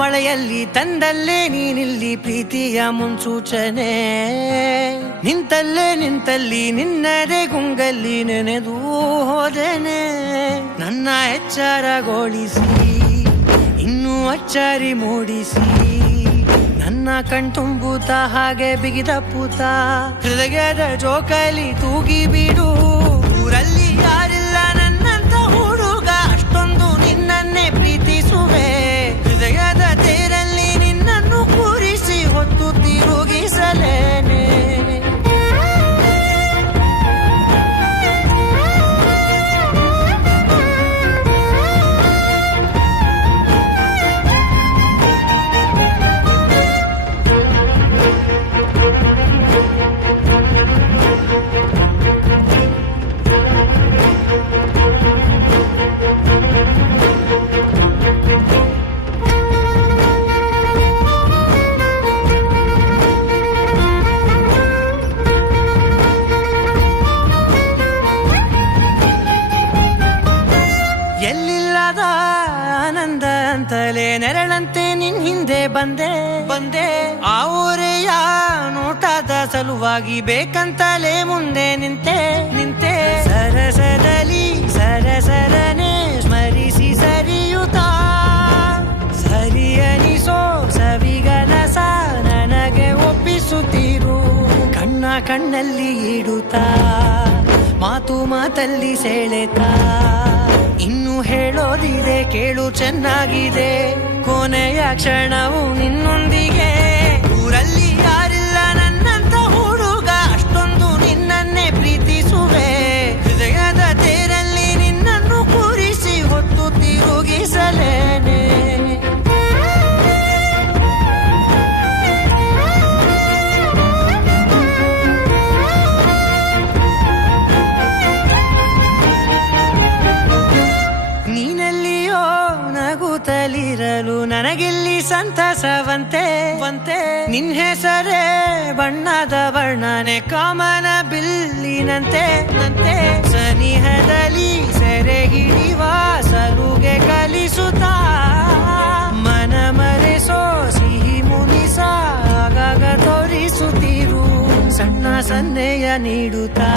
ಮಳೆಯಲ್ಲಿ ತಂದಲ್ಲೇ ನೀನಿಲ್ಲಿ ಪ್ರೀತಿಯ ಮುನ್ಸೂಚನೆ, ನಿಂತಲ್ಲಿ ನಿನ್ನದೇ ಗುಂಗಲ್ಲಿ ನೆನೆದು ಹೋದೆನೆ. ನನ್ನ ಎಚ್ಚರಗೊಳಿಸಿ ಇನ್ನೂ ಅಚ್ಚರಿ ಮೂಡಿಸಿ, ನನ್ನ ಕಣ್ತುಂಬುತ್ತ ಹಾಗೆ ಬಿಗಿದ ಪೂತ ಹೃದಯದ ಜೋಕಾಲಿ ತೂಗಿ ಬಿಡು. ಊರಲ್ಲಿ ಯಾರಿಲ್ಲ ನನ್ನಂತ ಹುಡುಗ, ಅಷ್ಟೊಂದು ನಿನ್ನನ್ನೇ ಪ್ರೀತಿಸುವೆ. ಹೃದಯದ ತೇರಲ್ಲಿ ನಿನ್ನನ್ನು ಕೂರಿಸಿ ಹೊತ್ತು ತಿರುಗಿಸಲೇನೆ. ಎಲ್ಲಿಲ್ಲದ ಆನಂದ ಅಂತಲೇ ನೆರಳಂತೆ ನಿನ್ ಹಿಂದೆ ಬಂದೆ. ಆ ಊರೆಯ ನೋಟದ ಸಲುವಾಗಿ ಬೇಕಂತಲೇ ಮುಂದೆ ನಿಂತೆ. ಸರಸದಲ್ಲಿ ಸರಸರನೆ ಸ್ಮರಿಸಿ ಸರಿಯುತ್ತಾ, ಸರಿಯನಿಸೋ ಸವಿಗನಸ ನನಗೆ ಒಪ್ಪಿಸುತ್ತೀರು. ಕಣ್ಣಲ್ಲಿ ಇಡುತ್ತಾ, ಮಾತಲ್ಲಿ ಸೆಳೆತಾ, ಇನ್ನು ಹೇಳೋದಿದೆ ಕೇಳು ಚೆನ್ನಾಗಿದೆ. ಕೊನೆಯ ಕ್ಷಣವು ನಿನ್ನೊಂದಿಗೆ. ಊರಲ್ಲಿ ಯಾರಿಲ್ಲ ನನ್ನಂತ ಹುಡುಗ, ಅಷ್ಟೊಂದು ನಿನ್ನನ್ನೇ ಪ್ರೀತಿಸುವೆ. ಹೃದಯದ ತೇರಲ್ಲಿ ನಿನ್ನನ್ನು ಕೂರಿಸಿ ಹೊತ್ತು ತಿರುಗಿಸಲೇನೆ. ನಗುತ್ತಲಿರಲು ನನಗಿಲ್ಲಿ ಸಂತಸವಂತೆ. ನಿನ್ ಹೆಸರೇ ಬಣ್ಣದ ವರ್ಣನೆ ಕಾಮನ ಬಿಲ್ಲಿನಂತೆ. ಸನಿಹದಲ್ಲಿ ಸೆರೆ ಹಿಡಿವ ಸಲುಗೆ ಕಲಿಸುತ್ತಾ, ಮನ ಮರೆಸೋ ಸಿಹಿ ಮುನಿಸ ಆಗಾಗ ತೋರಿಸುತ್ತಿರು. ಸಣ್ಣ ಸನ್ನೆಯ ನೀಡುತ್ತಾ,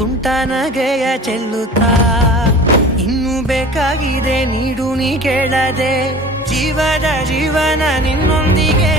ತುಂಟ ನಗೆಯ ಚೆಲ್ಲುತ್ತಾ, ಇನ್ನು ಬೇಕಾಗಿದೆ ನೀಡು ನೀ ಕೇಳದೆ. ಜೀವನ ನಿನ್ನೊಂದಿಗೆ.